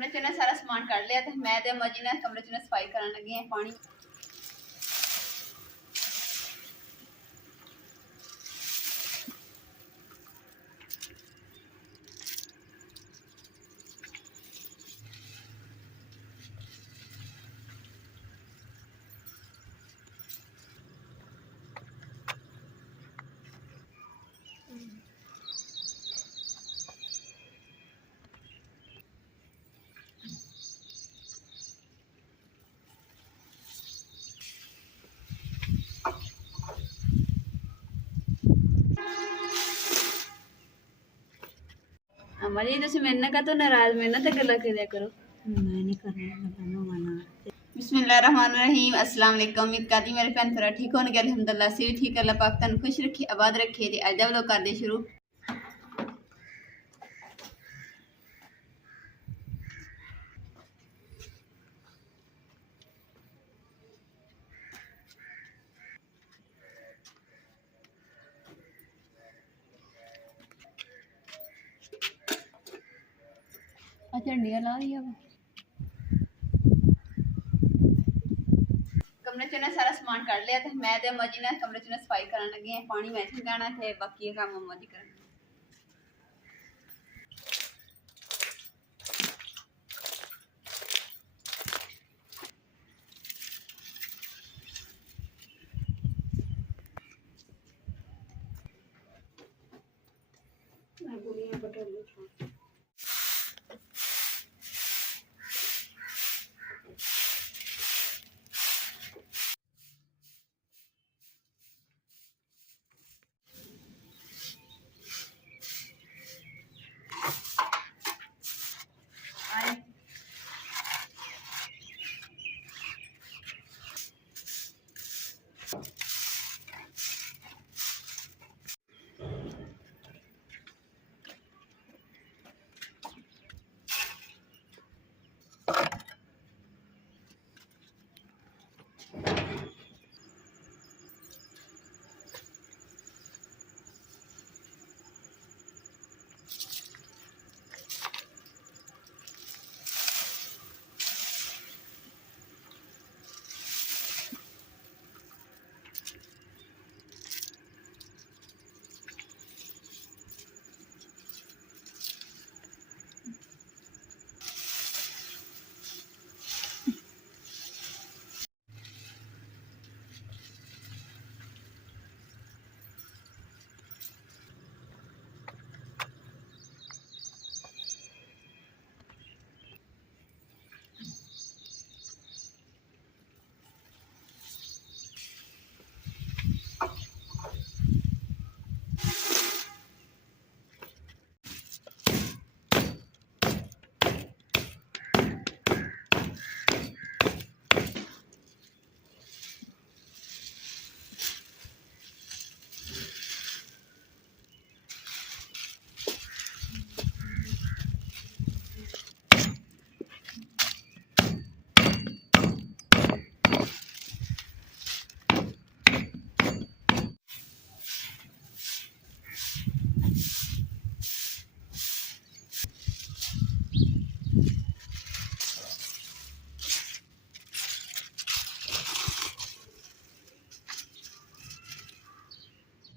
कमरे च ना सारा समान कढ़ लिया तो मैं ते अम्मा जी ने कमरे च ना सफाई करन लगी हैं पानी अम्मा जी तुम मेरे ना तो नाराज मेरे ना तो गल्लां करिया करो मैं नहीं करना मना। बिस्मिल्लाहिर्रहमानिर्रहीम अस्सलाम वालेकुम इक्काती मेरे भैन भरा ठीक होने अल्हम्दुलिल्लाह से भी ठीक अल्लाह पाक तन खुश रखे आबाद रखे ते अज लोग कर दे शुरू झंडियां ला दिया कमरे च ना सारा समान कढ़ लिया तो मैं ते अम्मा जी ने कमरे च ना सफाई करन लगी हैं पानी मैं छंगाना थे बाकी काम अम्मा जी करन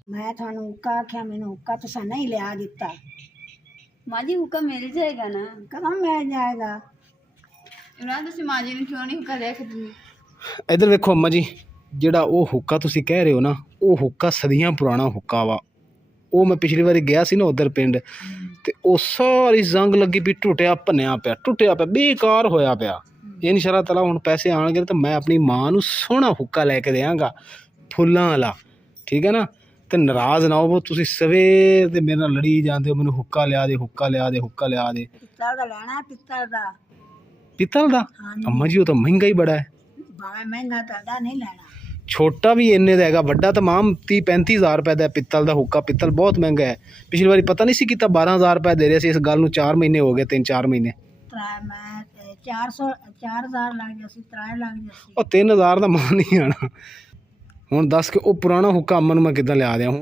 मैं थानू हुक्का आख्या मैनू हुक्का तुसा नहीं लिया दिता माँ जी हुक्का मिल जाएगा ना कदम मिल जाएगा। इमरान तुम माँ जी ने क्यों नहीं हुक्का देख दी इधर वेखो अम्मा जी ਜਿਹੜਾ ਉਹ ਹੁੱਕਾ ਤੁਸੀਂ ਕਹਿ ਰਹੇ ਹੋ ਨਾ ਉਹ ਹੁੱਕਾ ਸਦੀਆਂ ਪੁਰਾਣਾ ਹੁੱਕਾ ਵਾ ਉਹ ਮੈਂ ਪਿਛਲੀ ਵਾਰੀ ਗਿਆ ਸੀ ਨਾ ਉਧਰ ਪਿੰਡ ਤੇ ਉਹ ਸਾਰੀ ਜ਼ੰਗ ਲੱਗੀ ਵੀ ਟੁੱਟਿਆ ਭੰਨਿਆ ਪਿਆ ਬੇਕਾਰ ਹੋਇਆ ਪਿਆ ਇਨਸ਼ਾ ਅੱਲਾਹ ਤਾਲਾ ਹੁਣ ਪੈਸੇ ਆਣਗੇ ਤਾਂ ਮੈਂ ਆਪਣੀ ਮਾਂ ਨੂੰ ਸੋਹਣਾ ਹੁੱਕਾ ਲੈ ਕੇ ਦੇਵਾਂਗਾ ਫੁੱਲਾਂ ਵਾਲਾ ਠੀਕ ਹੈ ਨਾ ਤੇ ਨਾਰਾਜ਼ ਨਾ ਹੋਵੋ ਤੁਸੀਂ ਸਵੇਰ ਦੇ ਮੇਰੇ ਨਾਲ ਲੜੀ ਜਾਂਦੇ ਹੋ ਮੈਨੂੰ ਹੁੱਕਾ ਲਿਆ ਦੇ पित्तल का लेना है ਪਿੱਤਲ ਦਾ ਅੰਮਾ ਜੀ ਉਹ ਤਾਂ ਮਹਿੰਗਾ ਹੀ ਬੜਾ ਹੈ भावे महंगा तो नहीं लेना ਛੋਟਾ ਵੀ ਇੰਨੇ ਦਾ ਹੈਗਾ ਵੱਡਾ ਤਮਾਮ 30-35 ਹਜ਼ਾਰ ਰੁਪਏ ਦਾ ਪਿੱਤਲ ਦਾ ਹੁੱਕਾ ਪਿੱਤਲ ਬਹੁਤ ਮਹਿੰਗਾ ਹੈ ਪਿਛਲੀ ਵਾਰੀ ਪਤਾ ਨਹੀਂ ਸੀ ਕੀਤਾ 12,000 ਰੁਪਏ ਦੇ ਰਿਹਾ ਸੀ ਇਸ ਗੱਲ ਨੂੰ 4 ਮਹੀਨੇ ਹੋ ਗਏ 3-4 ਮਹੀਨੇ 4,000 लग जासी 3 लग जासी ਉਹ 3,000 ਦਾ ਮਾਨ ਨਹੀਂ ਆਣਾ ਹੁਣ ਦੱਸ ਕੇ ਉਹ ਪੁਰਾਣਾ ਹੁੱਕਾ ਅੰਮਾ ਨੂੰ ਮੈਂ ਕਿੱਦਾਂ ਲਿਆ ਦਿਆਂ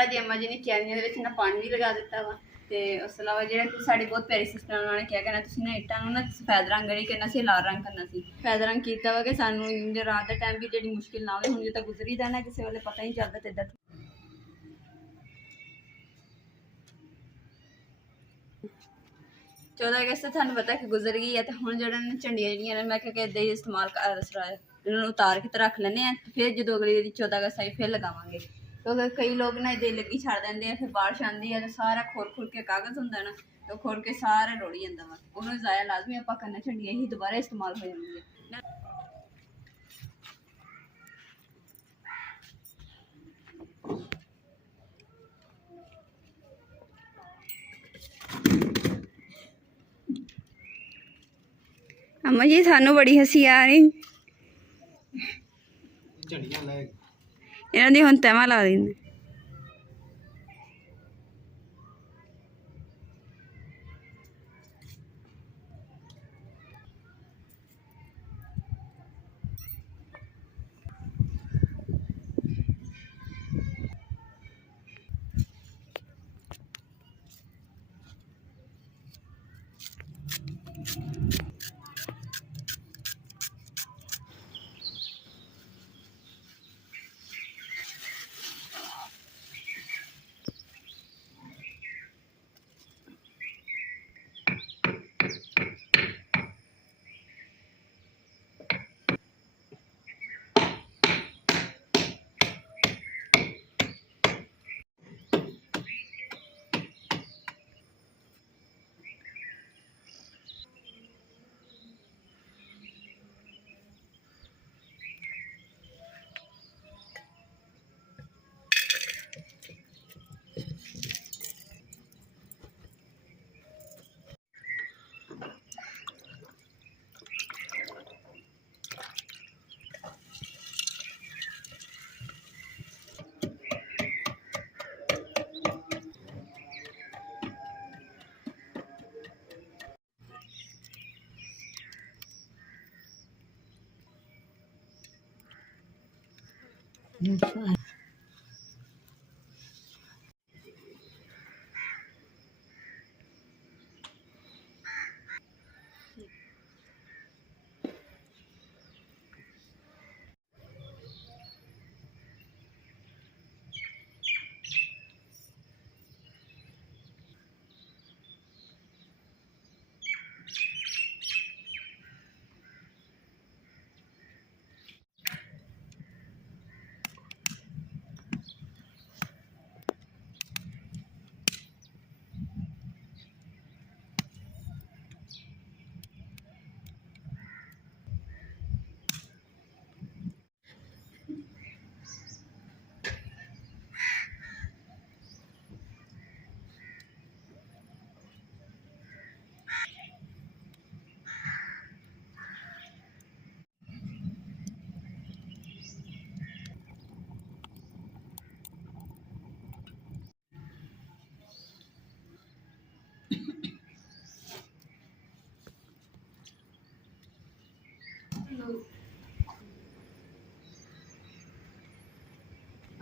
ਜੀ ਅੰਮਾ ਜੀ ਨੇ ਕਿਆਰੀਆਂ ਦੇ ਵਿੱਚ ਨਾ ਪਾਣੀ ਵੀ ਲਗਾ ਦਿੱਤਾ ਵਾ ਤੇ ਉਸ ਤੋਂ ਇਲਾਵਾ ਜਿਹੜਾ ਕਿ ਸਾਡੀ ਬਹੁਤ ਪਿਆਰੀ ਸਿਸਟਰ ਉਹਨਾਂ ਨੇ ਕਿਹਾ ਕਰਨਾ ਤੁਸੀਂ ਨਾ ਇੱਟਾਂ ਨੂੰ ਨਾ ਸਫੈਦ ਰੰਗ ਨਹੀਂ ਕਰਨਾ ਸੀ, ਲਾਲ ਰੰਗ ਕਰਨਾ ਸੀ। ਸਫੈਦ ਰੰਗ ਕੀਤਾ ਵਾ ਕਿ ਸਾਨੂੰ ਜੇ ਰਾਤ ਦੇ ਟਾਈਮ ਵੀ ਜਿਹੜੀ ਮੁਸ਼ਕਿਲ ਨਾ ਹੋਵੇ, ਹੁਣ ਜੇ ਤਾਂ ਗੁਜ਼ਰੀ ਜਾਣਾ ਕਿਸੇ ਵੇਲੇ ਪਤਾ ਹੀ ਨਹੀਂ ਚੱਲਦਾ ਤੇ ਇੱਦਾਂ 14 ਅਗਸਤ ਤੁਹਾਨੂੰ ਪਤਾ ਕਿ ਗੁਜ਼ਰ ਗਈ ਹੈ ਤੇ ਹੁਣ ਜਿਹੜਾ ਨੇ ਝੰਡੀਆਂ ਜਿਹੜੀਆਂ ਨੇ ਮੈਂ ਕਿਹਾ ਕਿ ਇੱਦਾਂ ਹੀ ਇਸਤੇਮਾਲ ਇਹਨਾਂ ਨੂੰ ਉਤਾਰ ਕੇ ਤੇ ਰੱਖ ਲੈਂਦੇ ਆ, ਫਿਰ ਜਦੋਂ ਅਗਲੀ ਜਿਹੜੀ 14 ਅਗਸਤ ਆਈ ਫਿਰ ਲਗਾਵਾਂਗੇ। ਕਿਉਂਕਿ ਕਈ ਲੋਕ ਨਾ ਇੱਦਾਂ ਲੱਗੀ ਛੱਡ ਦਿੰਦੇ ਆ, ਫਿਰ ਬਾਰਿਸ਼ ਆਉਂਦੀ ਹੈ ਤੇ ਸਾਰਾ ਖੁਰ ਕੇ ਕਾਗਜ਼ ਹੁੰਦਾ ਨਾ, ਤੇ ਖੁਰ ਕੇ ਸਾਰਾ ਰੋੜੀ ਜਾਂਦਾ ਵਾ, ਉਹਨੂੰ ਜ਼ਾਇਆ ਲਾਜ਼ਮੀ ਆਪਾਂ ਕਰਨਾ, ਝੰਡੀਆਂ ਹੀ ਦੁਬਾਰਾ ਇਸਤੇਮਾਲ ਹੋ ਜਾਂਦੀਆਂ। अम्मा जी सानू बड़ी हसी आ रही, ਝੰਡੀਆਂ ਲੈ इन्हों दी हुण तैवां ला देंगे।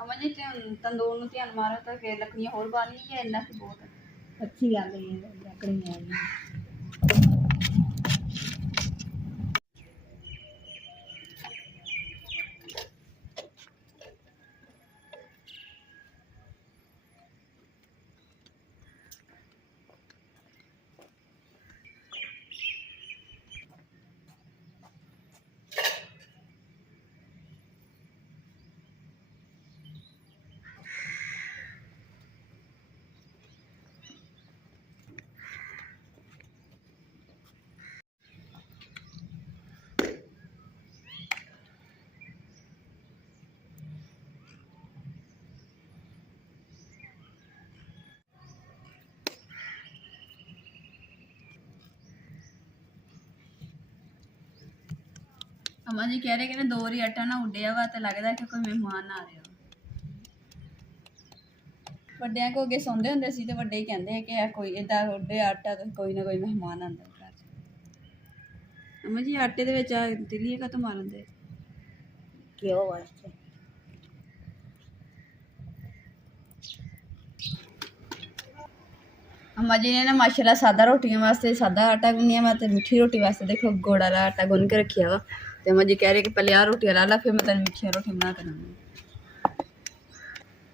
ਅਮਾ ਜੀ ਤੰਦੂਰ ਨੂੰ ਧਿਆਨ ਮਾਰੋ ਤਾਂ ਕਿ ਲੱਕੜੀਆਂ ਹੋਰ ਬਾਲਣੀ ਜਾਂ ਇੰਨਾ ਕੁ ਬਹੁਤ ਹੈ? ਅੱਛੀ ਗੱਲ ਹੈ ਲੱਕੜੀਆਂ ਆਈਆਂ। ਅਮਾ ਜੀ ਕਹਿ ਰਹੇ ਕਿ ਨਾ 2 ਵਾਰੀ ਆਟਾ ਨਾ ਉੱਡਿਆ ਵਾ ਤੇ ਲੱਗਦਾ ਕਿ ਕੋਈ ਮਹਿਮਾਨ ਆ ਰਿਹਾ। ਵੱਡਿਆਂ ਕੋ ਅੱਗੇ ਸੌਂਦੇ ਹੁੰਦੇ ਸੀ ਤੇ ਵੱਡੇ ਹੀ ਕਹਿੰਦੇ ਕਿ ਇਹ ਕੋਈ ਏਦਾਂ ਉੱਡਿਆ ਆਟਾ ਤੇ ਕੋਈ ਨਾ ਕੋਈ ਮਹਿਮਾਨ ਆਉਂਦਾ ਘਰ 'ਚ। ਅਮਾ ਜੀ ਆਟੇ ਦੇ ਵਿੱਚ ਤਿਲੀਏ ਕਾ ਮਾਰਨ ਦੇ? ਘਿਓ ਵਾਸਤੇ। अम्मा जी ने ना माशाल्लाह सादा रोटियां वास्ते सादा आटा गुन्निया वा ते मिठी रोटी वास्ते देखो गुड़ वाला आटा गुन के रखिया वा। ते अम्मा जी कह रहे कि पहले आ रोटियां ला ला फिर मैं तेन मिठियां रोटियां बना के दूँगी।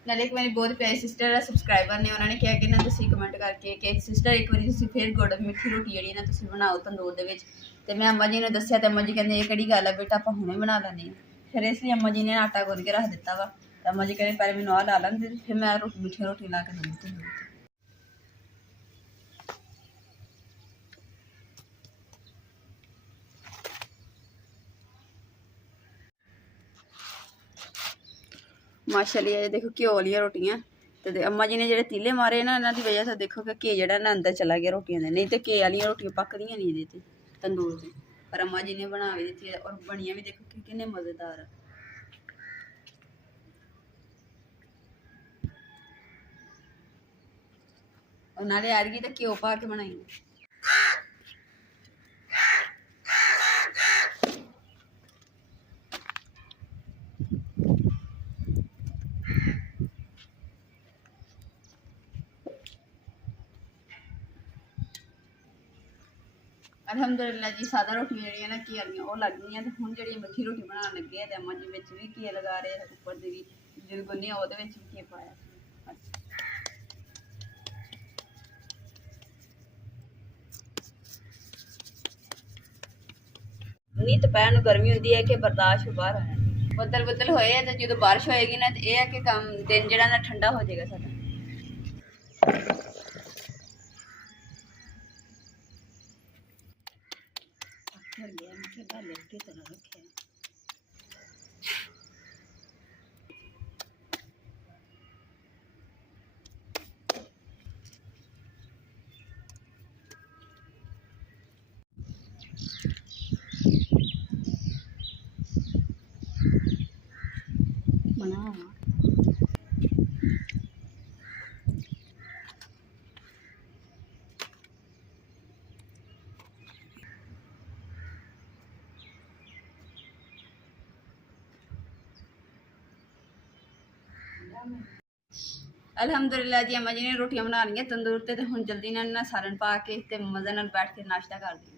नाले एक मेरी बहुत प्यारी सिस्टर है सबसक्राइबर ने उन्होंने कहा कि ना तुसीं कमेंट करके कि सिस्टर एक बार तुसीं फिर गुड़ मिठी रोटी जी ना तुसीं बनाओ तंदूर दे विच। ते मैं अम्मा जी ने दस्सिया ते अम्मा जी कहंदे ये केड़ी गल है बेटा आपां हुणे बना लैंदे हां। फिर इसलिए अम्मा जी ने आटा गुन के रख दिता वा। ते अम्मा जी कह रहे पहले मैनूं आ ला लैंदे फिर मैं मिठियां रोटियां ला के दूँगी तंदूर। माशाल्लाह ये देखो घ्यो वाली रोटियां तो अम्मा जी ने जो तीले मारे ना इन्हों की वजह से देखो कि घी जो अंदर चला गया रोटियां दे, नहीं तो घी वाली रोटियां पकदियां नहीं ये तंदूर से। पर अम्मा जी ने बना भी दी और बनिया भी देखो कि कितने मज़ेदार है। और नाले आरगी तो घ्यो पा के बनाई। अलहमदुलिल्लाह जी सादा रोटियां जी ना घी वाली वो लग गई तो हूँ जी मिठी रोटी बनाने लगे तो अम्मा जी बिच भी घी लगा रहे हैं उपर से भी जो गुन्नी वो भी घी पाया। नहीं दोपहर को गर्मी होंगी है कि बर्दाश्त बाहर है बदल बदल होए है तो जो बारिश होएगी ना तो यह है कि कम दिन जरा ना ठंडा हो जाएगा सारा। अलहमदुलिल्लाह जी अम्मा जी ने रोटियां बना ली तंदूर ते हुण जल्दी ना सालन पा के ते मज़े नाल बैठ के नाश्ता कर दी।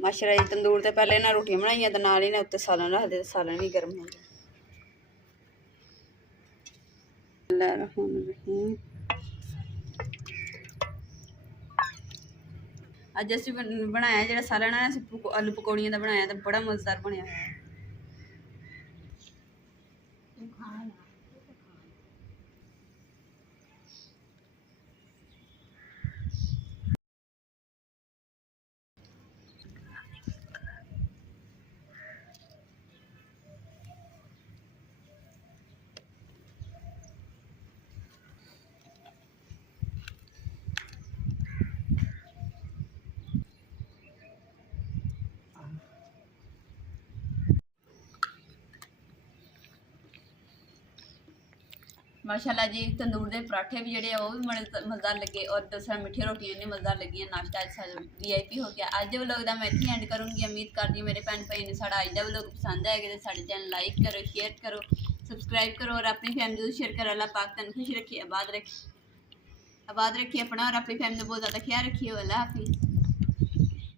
माशाल्लाह जी तंदूर ते पहले ना रोटियां बनाइयां ते नाल ही ना उत्ते सालन रख दे, सालन भी गर्म हो गया। अज असीं बनाया जो सालन है आलू पकौड़ियां का बनाया तो बड़ा मज़ेदार बनया है। ਮਾਸ਼ਾਅੱਲਾ ਜੀ ਤੰਦੂਰ ਦੇ ਪਰਾਠੇ ਵੀ ਜਿਹੜੇ ਆ ਉਹ ਵੀ ਬੜੇ ਮਜ਼ੇਦਾਰ ਲੱਗੇ ਔਰ ਦੂਸਰਾ ਮਿੱਠੀਆਂ ਰੋਟੀਆਂ ਇੰਨੀ ਮਜ਼ੇਦਾਰ ਲੱਗੀਆਂ ਨਾਸ਼ਤਾ ਅੱਜ ਸਾਡਾ VIP ਹੋ ਗਿਆ। ਅੱਜ ਦੇ ਵਲੋਗ ਦਾ ਮੈਂ ਇੱਥੇ ਐਂਡ ਕਰੂੰਗੀ। ਉਮੀਦ ਕਰਦੀ ਹਾਂ ਮੇਰੇ ਭੈਣ ਭਾਈ ਨੇ ਸਾਡਾ ਅੱਜ ਦਾ ਵਲੋਗ ਪਸੰਦ ਆਏਗਾ ਤੇ ਸਾਡੇ ਚੈਨਲ ਲਾਈਕ ਕਰੋ, ਸ਼ੇਅਰ ਕਰੋ, ਸਬਸਕ੍ਰਾਈਬ ਕਰੋ ਔਰ ਆਪਣੀ ਫੈਮਿਲੀ ਨੂੰ ਸ਼ੇਅਰ ਕਰੋ। ਅੱਲਾਹ ਪਾਕ ਤੁਹਾਨੂੰ ਖੁਸ਼ ਰੱਖੇ, ਆਬਾਦ ਰੱਖੇ ਆਪਣਾ और अपनी फैमिली बहुत ज़्यादा ख्याल रखिए। अल्लाह हाफिज़।